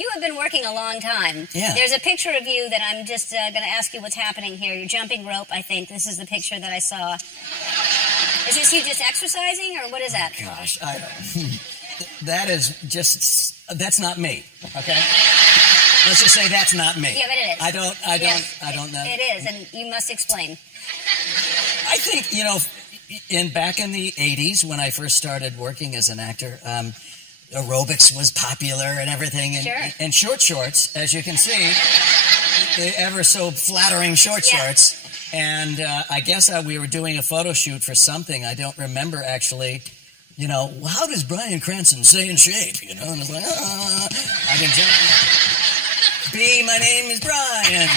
You have been working a long time. Yeah. There's a picture of you that I'm just going to ask you what's happening here. You're jumping rope, I think. This is the picture that I saw. Is this you just exercising, or what is that? Gosh, that is just, that's not me, okay? Let's just say that's not me. Yeah, but it is. I don't know. It is, and you must explain. I think, back in the 80s when I first started working as an actor, aerobics was popular and everything. And, sure. And short shorts, as you can see, the ever so flattering short shorts. And I guess we were doing a photo shoot for something. I don't remember actually, how does Bryan Cranston stay in shape? And it's like, I can jump. My name is Bryan.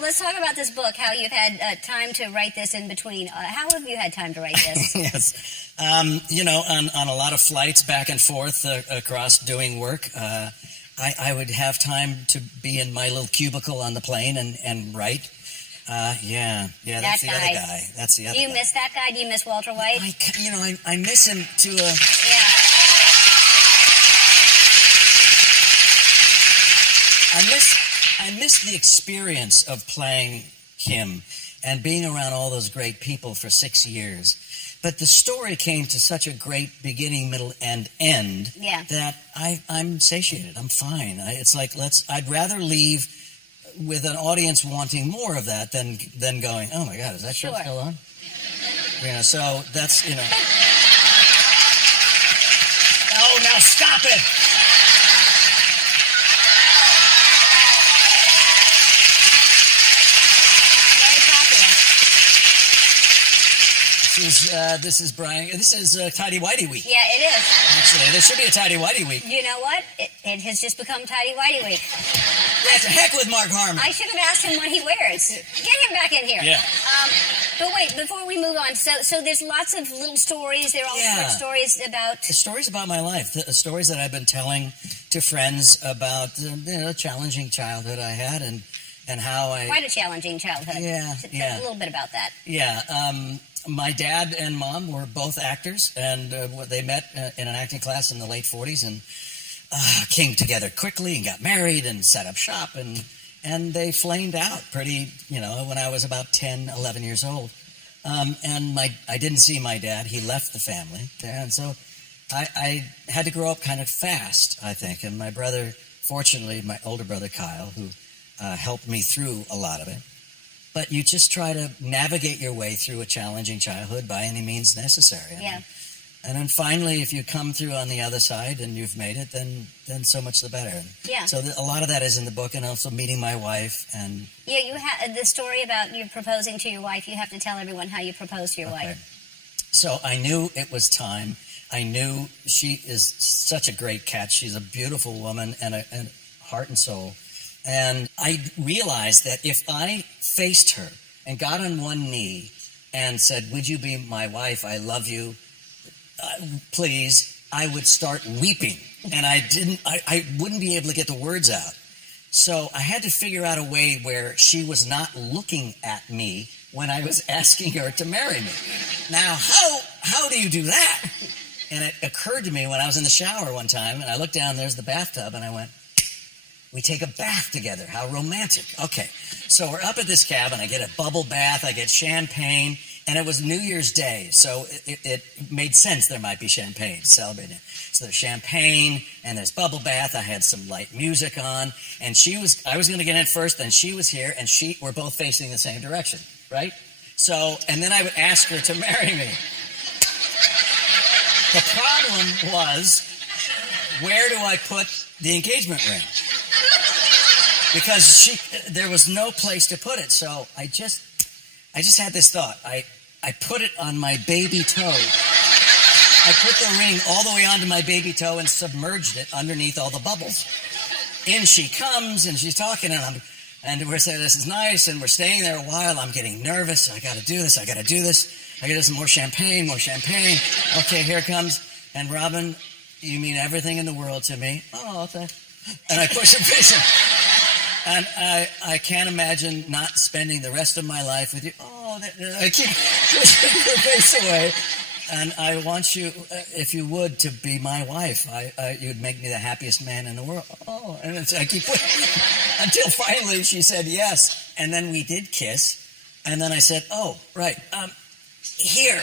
Let's talk about this book, how you've had time to write this in between. How have you had time to write this? Yes. On a lot of flights back and forth across doing work, I would have time to be in my little cubicle on the plane and write. That's the other guy. That's the other guy. Do you miss that guy? Do you miss Walter White? I miss him to a... Yeah. I miss the experience of playing him and being around all those great people for 6 years. But the story came to such a great beginning, middle, and end that I'm satiated. I'm fine. It's like, I'd rather leave with an audience wanting more of that than going, oh my God, is that show still on? So that's, Oh, now stop it! This is Bryan. This is Tidy Whitey Week. Yeah, it is. Actually, there should be a Tidy Whitey Week. You know what? It has just become Tidy Whitey Week. That's a heck with Mark Harmon. I should have asked him what he wears. Get him back in here. Yeah. But wait, before we move on, so there's lots of little stories. They're all short stories about... The stories about my life. The stories that I've been telling to friends about the challenging childhood I had and how I... Quite a challenging childhood. Yeah, Tell a little bit about that. Yeah. My dad and mom were both actors, and they met in an acting class in the late 40s and came together quickly and got married and set up shop, and they flamed out pretty, when I was about 10, 11 years old. And I didn't see my dad. He left the family, and so I had to grow up kind of fast, I think. And my brother, fortunately, my older brother Kyle, who helped me through a lot of it. But you just try to navigate your way through a challenging childhood by any means necessary. And then finally, if you come through on the other side and you've made it, then so much the better. Yeah. So a lot of that is in the book, and also meeting my wife. And yeah, you have the story about you proposing to your wife. You have to tell everyone how you proposed to your wife. So I knew it was time. I knew she is such a great catch. She's a beautiful woman and a heart and soul. And I realized that if I faced her and got on one knee and said, would you be my wife? I love you. Please, I would start weeping. And I wouldn't be able to get the words out. So I had to figure out a way where she was not looking at me when I was asking her to marry me. Now, how do you do that? And it occurred to me when I was in the shower one time, and I looked down, there's the bathtub, and I went, we take a bath together. How romantic. Okay, so we're up at this cabin. I get a bubble bath. I get champagne. And it was New Year's Day, so it made sense there might be champagne celebrating. So there's champagne, and there's bubble bath. I had some light music on. And I was going to get in first, then she was here, and we're both facing the same direction, right? So, and then I would ask her to marry me. The problem was, where do I put the engagement ring? Because there was no place to put it, so I just had this thought. I put it on my baby toe. I put the ring all the way onto my baby toe and submerged it underneath all the bubbles. In she comes, and she's talking, and we're saying, this is nice, and we're staying there a while. I'm getting nervous. I got to do this. I got to do some more champagne, Okay, here it comes. And Robin, you mean everything in the world to me. Oh, thanks. And I push her face in. And I can't imagine not spending the rest of my life with you. Oh, I keep pushing her face away. And I want you, if you would, to be my wife. You'd make me the happiest man in the world. Oh, and I keep until finally she said yes. And then we did kiss. And then I said, oh, right, here.